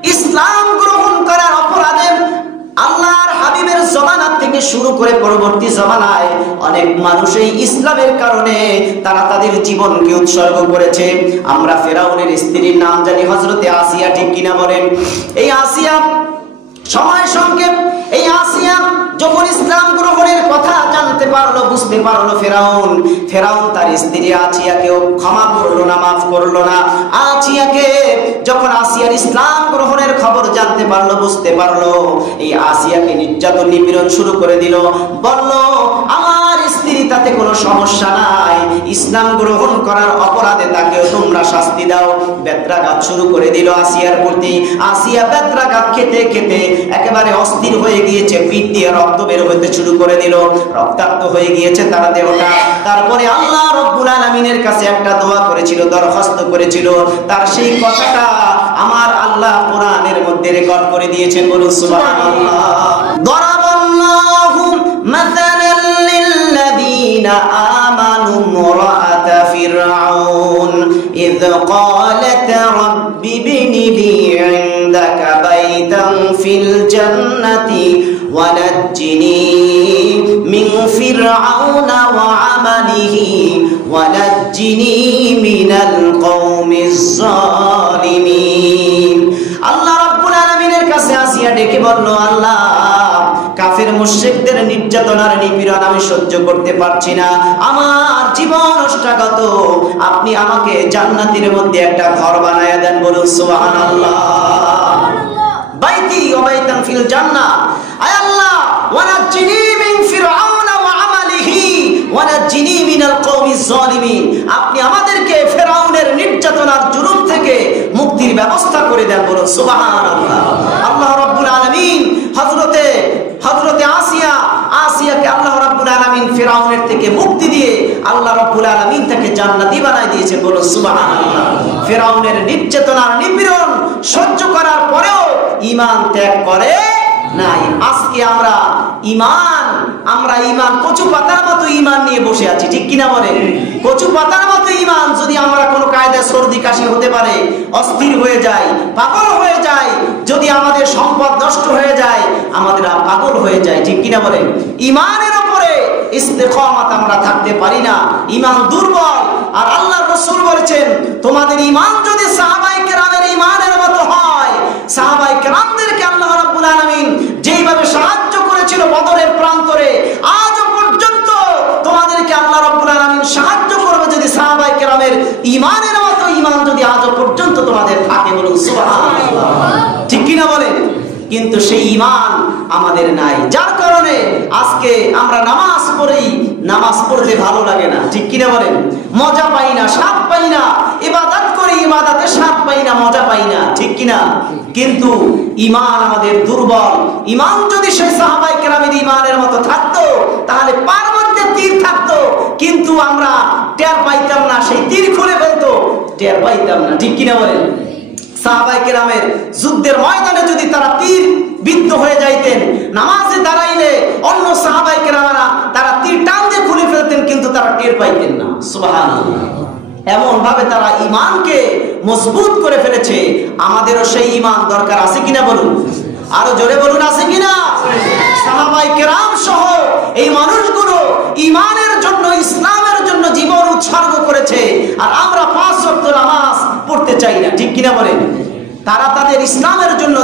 ইসলাম গ্রহণ করার অপরাধে আল্লাহর হাবিবের জামানা থেকে শুরু করে পরবর্তী জামানায় অনেক মানুষ এই ইসলামের কারণে তারা তাদের জীবনকে উৎসর্গ করেছে। আমরা ফেরাউনের স্ত্রীর নাম জানি হযরতে আসিয়া, ঠিক কিনা বলেন? এই আসিয়া, সময় সংক্ষেপ, এই আসিয়া যখন ইসলাম গ্রহণের কথা জানতে পারলো, বুঝতে পারলো, ফেরাউন তার স্ত্রী আসিয়াকেও ক্ষমা করলো না, মাফ করলো না। আসিয়াকে যখন আসিয়ার ইসলাম গ্রহণের খবর জানতে পারলো, বুঝতে পারলো, এই আসিয়াকে নির্যাতন নিপীড়ন শুরু করে দিল। বলল, আমার স্ত্রী, তাতে কোনো সমস্যা নাই, ইসলাম গ্রহণ করার অপরাধে তাকেও তোমরা শাস্তি দাও। বেত্রাঘাত শুরু করে দিল আসিয়ার প্রতি। আসিয়া বেত্রাঘাত খেতে খেতে একেবারে অস্থির হয়ে গিয়েছে, পিঠ দিয়ে রক্ত বের হতে শুরু করে দিল, রক্তাক্ত হয়ে গিয়েছে তার দেহটা। তারপরে আল্লাহ রব্বুল আলামিনের কাছে একটা দোয়া করেছিল, দরখাস্ত করেছিল, তার সেই কথাটা আমার আল্লাহ কোরআনের মধ্যে রেকর্ড করে দিয়েছেন। বলুন সুবহানাল্লাহ। দরাবাল্লাহু মাসালাল লিল্লাযীনা আমানু ইমরাআতা ফিরআউন ইয ক্বালাত রাব্বি ইবনি লি ইনদাকা বাইতান ফিল জান্নাতি ওয়ানাজ্জিনি মিন ফিরআউনা ওয়া আমালিহি ওয়ানাজ্জিনি মিনাল কওমিজ জালিমিন। আল্লাহ রাব্বুল আলামিনের কাছে আসিয়া ডেকে বলল, আল্লাহ, কাফের মুশরিকদের নির্যাতন আর নিপীড়ন আমি সহ্য করতে পারছি না, আমার জীবন নষ্টগত, আপনি আমাকে জান্নাতের মধ্যে একটা ঘর বানায়া দেন। বলুন সুবহানাল্লাহ। বাইতি ওয়া বাইতান ফিল জান্নাহ, আয় আল্লাহ, ওয়ানাজ্জিনি মিন ফিরআউনা ওয়া আমালিহি ওয়ানাজ্জিনি মিনাল কওমিজ জালিমিন, আপনি আমাদেরকে ফিরআউনের নির্যাতন আর জুলুম থেকে মুক্তির ব্যবস্থা করে দেন। বলুন সুবহানাল্লাহ। আল্লাহ রাব্বুল আলামিন হযরতে আসিয়াকে আল্লাহ রাব্বুল আলামিন ফিরআউনের থেকে মুক্তি দিয়ে আল্লাহ রাব্বুল আলামিন তাকে জান্নাতি বানায় দিয়েছেন। বলুন সুবহানাল্লাহ। ফিরআউনের নির্যাতন আর নিপীড়ন সহ্য করার পরেও ঈমান ত্যাগ করে নাই। আজকে আমরা ঈমান কচু পাতার মতো ঈমান নিয়ে বসে আছি, ঠিক কিনা বলেন? কচু পাতার মতো ঈমান যদি আমরা কোনো কায়দায় সর্দি কাশি হতে পারে, অস্থির হয়ে যায়, পাগল হয়ে যায়, যদি আমাদের সম্পদ নষ্ট হয়ে যায়, আমাদের পাগল হয়ে যায়, ঠিক কিনা বলেন? ঈমানের উপরে ইস্তেকামাত আমরা থাকতে পারি না, ঈমান দুর্বল। আর আল্লাহর রাসূল বলেছেন, তোমাদের ঈমান যদি সাহাবায়ে কেরামের ঈমানের মতো হয়, সাহাবায়ে কেরামদেরকে আল্লাহ রাব্বুল আলামিন যেইভাবে সাহায্য করেছিল বদরের প্রান্তরে, আজও পর্যন্ত তোমাদেরকে আল্লাহ রাব্বুল আলামিন সাহায্য করবে যদি সাহাবায়ে কেরামের ঈমানের মতো ঈমান যদি আজও পর্যন্ত তোমাদের থাকে। বলুন সুবহানাল্লাহ, ঠিক কিনা বলেন? কিন্তু সেই ঈমান আমাদের নাই, যার কারণে আজকে আমরা নামাজ পড়তে ভালো লাগে না, ঠিক কিনা বলেন? মজা পাই না, স্বাদ পাই না, ইবাদত করি, ইবাদতে স্বাদ পাই না, মজা পাই না, ঠিক কিনা? কিন্তু ঈমান আমাদের দুর্বল। ঈমান যদি সেই সাহাবায়ে কেরামের ঈমানের মতো থাকতো, তাহলে পার মধ্যে তীর থাকতো, কিন্তু আমরা টের পাইতাম না, সেই তীর খুলে ফেলতো, টের পাইতাম না, ঠিক কিনা বলেন? সাহাবায়ে কেরামের যুদ্ধের ময়দানে যদি তারা তীর বিদ্ধ হয়ে যাইতেন, নামাজে দাঁড়াইলে অন্য সাহাবায়ে কেরামরা তারা তীর টান দিয়ে খুলে ফেলতেন, কিন্তু তারা টের পাইতেন না। সুবহানাল্লাহ। এমন ভাবে তারা ঈমানকে মজবুত করে ফেলেছে। আমাদেরও সেই ঈমান দরকার, আছে কিনা বলুন? আরো জোরে বলুন, আছে কিনা? সাহাবায়ে কেরাম সহ এই মানুষগুলো ঈমানের জন্য, ইসলামের জন্য জীবন উৎসর্গ করেছে, আর আমরা 5 ওয়াক্ত নামাজ পড়তে চাই না, ঠিক কিনা বলেন? তারা তাদের ইসলামের জন্য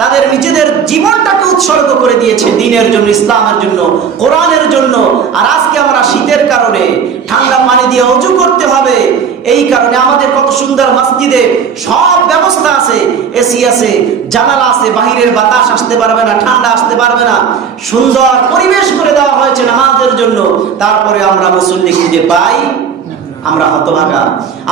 তাদের নিজেদের জীবনটাকে উৎসর্গ করে দিয়েছে, দ্বীনের জন্য, ইসলামের জন্য, কোরআনের জন্য। আর আজকে আমরা শীতের কারণে ঠান্ডা পানি দিয়ে ওযু করতে হবে, এই কারণে আমাদের কত সুন্দর মসজিদে সব ব্যবস্থা আছে, এসি আছে, জানালা আছে, বাহিরের বাতাস আসতে পারবে না, ঠান্ডা আসতে পারবে না, সুন্দর পরিবেশ করে দেওয়া হয়েছে নামাজের জন্য। তারপরে আমরা মুসল্লি খুঁজে পাই, আমরা হতভাগা,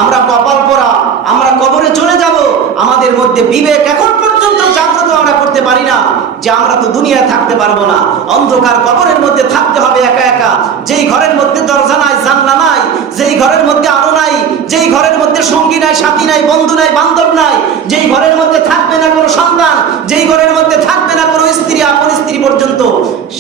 আমরা কপাল পোড়া, আমরা কবরে চলে যাব। আমাদের মধ্যে বিবেক এখন পর্যন্ত জাগ্রত আমরা করতে পারি না যে আমরা তো দুনিয়ায় থাকতে পারবো না, অন্ধকার কবরের মধ্যে থাকতে হবে একা একা। যেই ঘরের মধ্যে দরজা নাই, জানলা নাই, যেই ঘরের মধ্যে আলো নাই, যেই ঘরের মধ্যে সঙ্গী নাই, সাথী নাই, বন্ধু নাই, বান্ধব নাই, যেই ঘরের মধ্যে থাকবে না কোনো সন্তান, যেই ঘরের মধ্যে থাকবে না কোনো স্ত্রী, আপন স্ত্রী পর্যন্ত,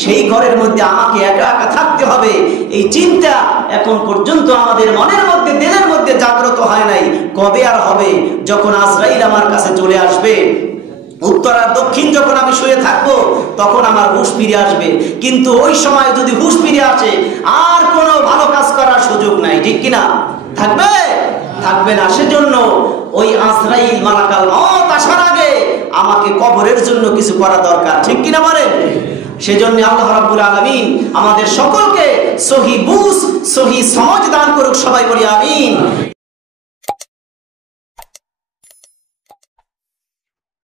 সেই ঘরের মধ্যে আমাকে একা একা থাকতে হবে, এই চিন্তা এখন পর্যন্ত আমাদের মনের মধ্যে, দিলের মধ্যে জাগ্রত হয় নাই। কবে আর হবে? যখন আজরাইল আমার কাছে চলে আসবে, উত্তর আর দক্ষিণ যখন আমি শুয়ে থাকবো তখন আমার হুঁশ ফিরে আসবে, কিন্তু ওই সময় যদি হুঁশ ফিরে আসে আর কোনো ভালো কাজ করার সুযোগ নাই, ঠিক কিনা? থাকবে? থাকবে না। সেজন্য ওই আজরাইল মালাকাল মউত আসার আগে আমাকে কবরের জন্য কিছু করা দরকার, ঠিক কিনা বলেন? সেজন্য আল্লাহ রাব্বুল আলামিন আমাদের সকলকে সহি বুঝ সহি সমঝ দান করুক, সবাই বলি আমিন।